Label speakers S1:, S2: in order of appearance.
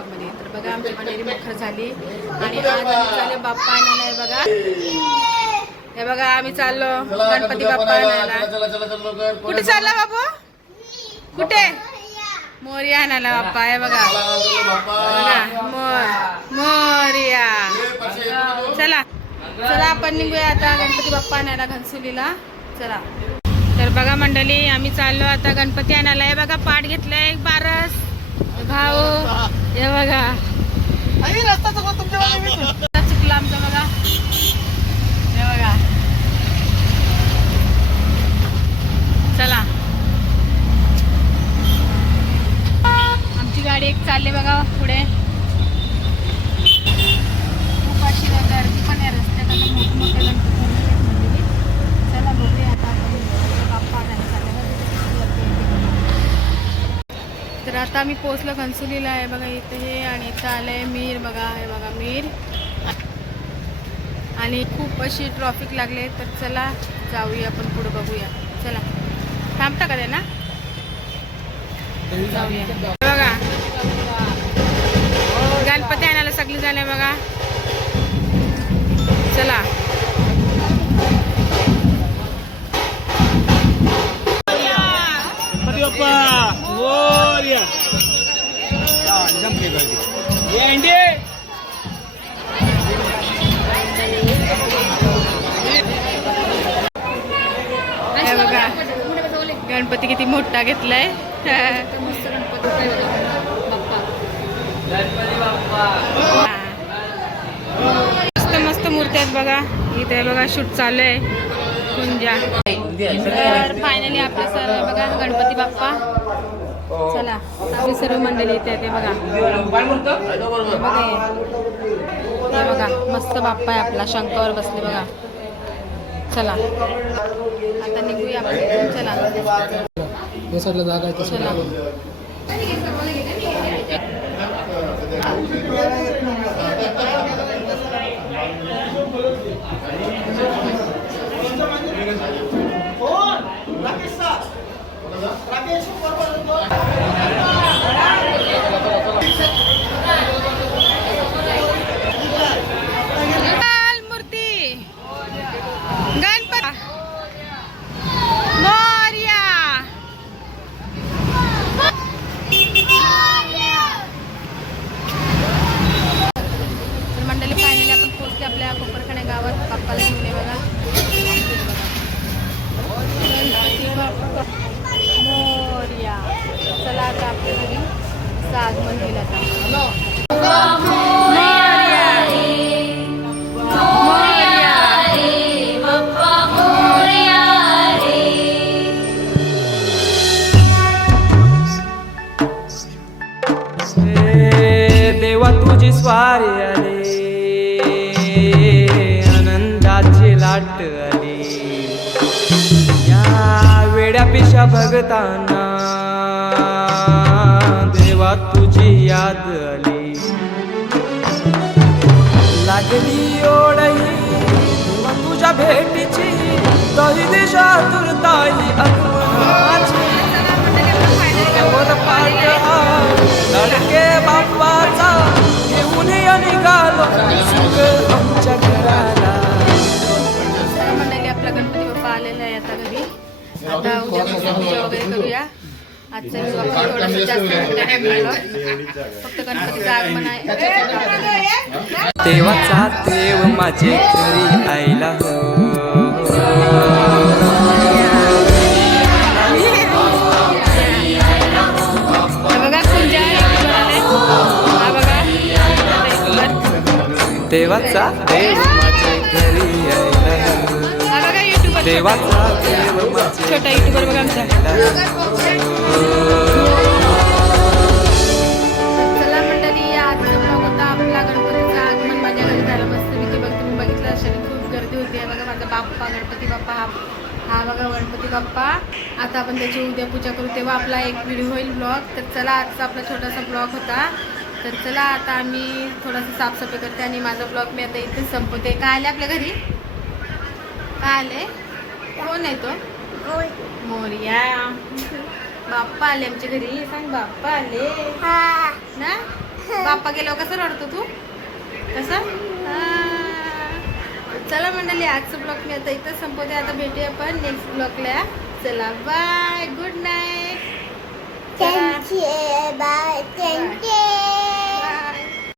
S1: ब्लॉगमध्ये तर बघा आमची मंडळी मखर झाली आणि आज बाप्पा आणायला. बघा. हे बघा आम्ही चाललो गणपती बाप्पा आणायला. कुठे चालला बाबू कुठे? मोर्या आणायला बाप्पा हे बघा. बघा मोर मोर्या. चला. चला आपण निघूया आता गणपती बाप्पा आणायला घनसुलीला. चला. तर बघा मंडळी आम्ही चाललो आता गणपती आणायला. हे बघा पाठ घेतलाय एक बारस. भाऊ हे बघा. रस्ता चुकला आमचा बघा. हे बघा. चला. आमची गाडी एक चालली बघा पुढे खूप अशी गर्दी पण आहे रस्त्यात आता मोठे मोठे गणपती आहेत मंदिरी. चला बघूया आता आपण बाप्पा आणायला चालले बघा. तर आता आम्ही पोचलो घनसुलीला आहे बघा इथे हे आणि इथं आलंय मीर बघा हे बघा मीर. आणि खूप अशी ट्रॉफिक लागले तर चला जाऊया आपण पुढं बघूया. चला. थांबता का ते ना जाऊया बघा. गणपती आणायला सगळी झाले बघा.
S2: गणपती
S1: किती मोठा घेतलाय. मस्त मस्त मूर्ती आहेत बघा. इथे बघा शूट चालू आहे. कुंजा तर फायनली आपले सर बघा गणपती बाप्पा. चला आपली सर्व मंडळी इथे आहेत, बघा. बघा बघा मस्त बाप्पा आहे आपला शंकावर बसले बघा. चला. आता निघूया आपण. चला.
S2: या साईडला जागा आहे
S1: तसं राकेश मूर्ती गणपती मोर्या तर मंडळी फायनली आपण पोहोचले आपल्या कोपरखाण्या गावात बाप्पाला घेऊन ये बघा गणपती बाप्पा मोरया चला आता आपल्या घरी असं आगमन होईल आता
S3: देवा तुझी स्वारी आली आनंदाची लाट आली. या वेड्या पिशा भगताना लागली. लागली ओढई देवा तुझ्या भेटीची तरी दिशा तुरताई आगमनाची लडके बाप्पाचा घेऊन निघालो सुख आमच्या घराला.
S1: आपला गणपती बाप्पा आलेला आहे आता घरी. आता उद्या पूजा वगैरे करूया. आजचा व्हिडिओ आपण थोडासा जास्त मोठा नाही बनवला. फक्त गणपतीचं आगमन आहे.
S3: देवाचा देव माझे घरी आईला हो.
S1: हे. हा.
S3: देवाचा देव माझे घरी आईला हो.
S1: बघा युट्यूबर
S3: देवाचा देव माझे
S1: छोटा युट्यूबर बघा आमचा. आहे बघा माझा बाप्पा गणपती बाप्पा हा हा बघा गणपती बाप्पा. आता आपण त्याची उद्या पूजा करू. तेव्हा आपला एक व्हिडिओ होईल ब्लॉग. तर चला आजचा आपला छोटासा ब्लॉग होता. तर चला आता आम्ही थोडंसं साफसफाई करते आणि माझा ब्लॉग मी आता इथे संपवते. काय आले आपल्या घरी? काय आले? कोण आहे तो? मोर्या. बाप्पा आले आमच्या घरी. सांग बाप्पा आले. ना? बाप्पा गेल्यावर कसं रडतो तू? कसं. चला मंडळी आजचं ब्लॉग मी आता इथं संपवते. आता भेटूया आपण नेक्स्ट ब्लॉगला. चला bye good night
S4: bye thank you